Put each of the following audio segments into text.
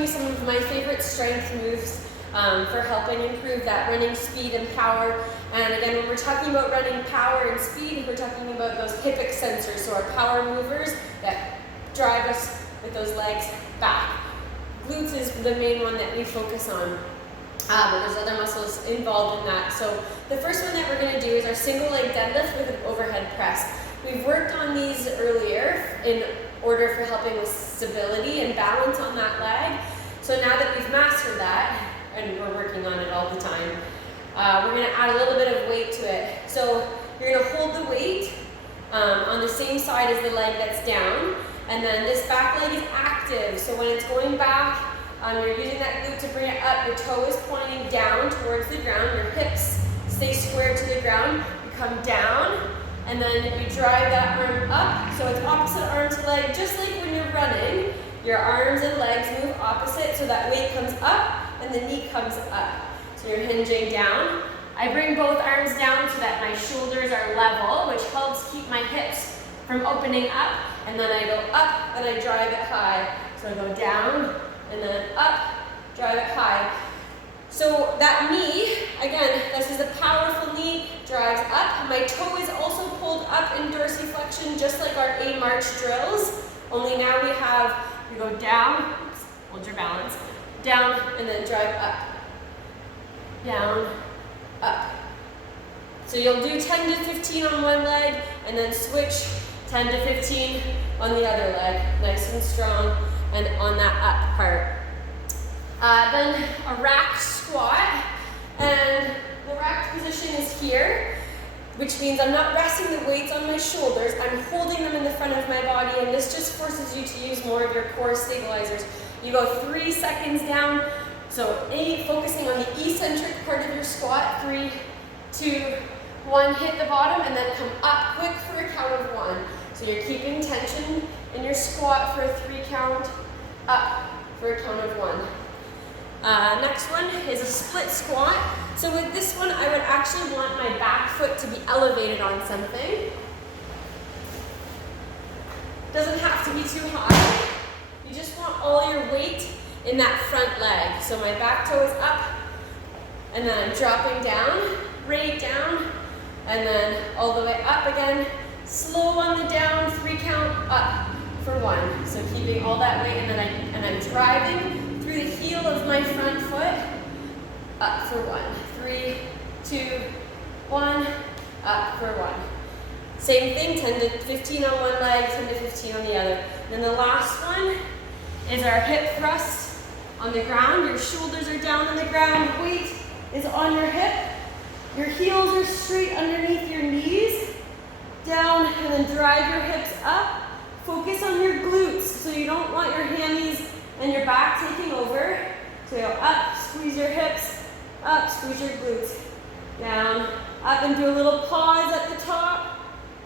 showing you some of my favorite strength moves for helping improve that running speed and power. And again, when we're talking about running power and speed, we're talking about those hip extensors, so our power movers that drive us with those legs back. Glutes is the main one that we focus on, but there's other muscles involved in that. So the first one that we're going to do is our single leg deadlift with an overhead press. We've worked on these earlier in order for helping with stability and balance on that leg. So now that we've mastered that, and we're working on it all the time, we're going to add a little bit of weight to it. So you're going to hold the weight on the same side as the leg that's down, and then this back leg is active. So when it's going back, you're using that glute to bring it up. Your toe is pointing down towards the ground. Your hips stay square to the ground. You come down, and then you drive that arm up. So it's opposite arm to leg, just like when you're running. Your arms and legs move opposite, so that weight comes up and the knee comes up. So you're hinging down. I bring both arms down so that my shoulders are level, which helps keep my hips from opening up. And then I go up and I drive it high. So I go down and then up, drive it high. So that knee, again, this is a powerful knee, drives up. My toe is also pulled up in dorsiflexion, just like our A march drills. Only now we go down, hold your balance, down, and then drive up. Down, up. So you'll do 10 to 15 on one leg, and then switch 10 to 15 on the other leg, nice and strong, and on that up part. Then a racked squat, and the racked position is here, which means I'm not resting the weights on my shoulders, I'm holding them in the front of my body, and this just forces you to use more of your core stabilizers. You go 3 seconds down, so focusing on the eccentric part of your squat, 3, 2, 1, hit the bottom, and then come up quick for a count of 1. So you're keeping tension in your squat for a 3 count, up for a count of 1. Next one is a split squat. So with this one, I would actually want my back foot to be elevated on something. Doesn't have to be too high. You just want all your weight in that front leg. So my back toe is up, and then I'm dropping down, right down, and then all the way up again. Slow on the down, 3 count, up for 1. So keeping all that weight, and then I'm driving through the heel of my front foot, up for 1. 3, 2, 1, up for 1. Same thing, 10 to 15 on one leg, 10 to 15 on the other. And then the last one is our hip thrust on the ground. Your shoulders are down on the ground, weight is on your hip. Your heels are straight underneath your knees. Down, and then drive your hips up. Focus on your glutes, so you don't want your hammies and your back taking over. So go up, squeeze your hips, up, squeeze your glutes. Down, up, and do a little pause at the top.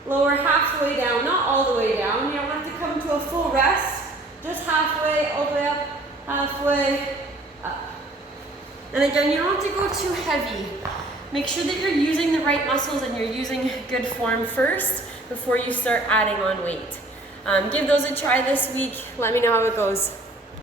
Lower halfway down, not all the way down. You don't have to come to a full rest. Just halfway, all the way up, halfway, up. And again, you don't have to go too heavy. Make sure that you're using the right muscles and you're using good form first before you start adding on weight. Give those a try this week. Let me know how it goes.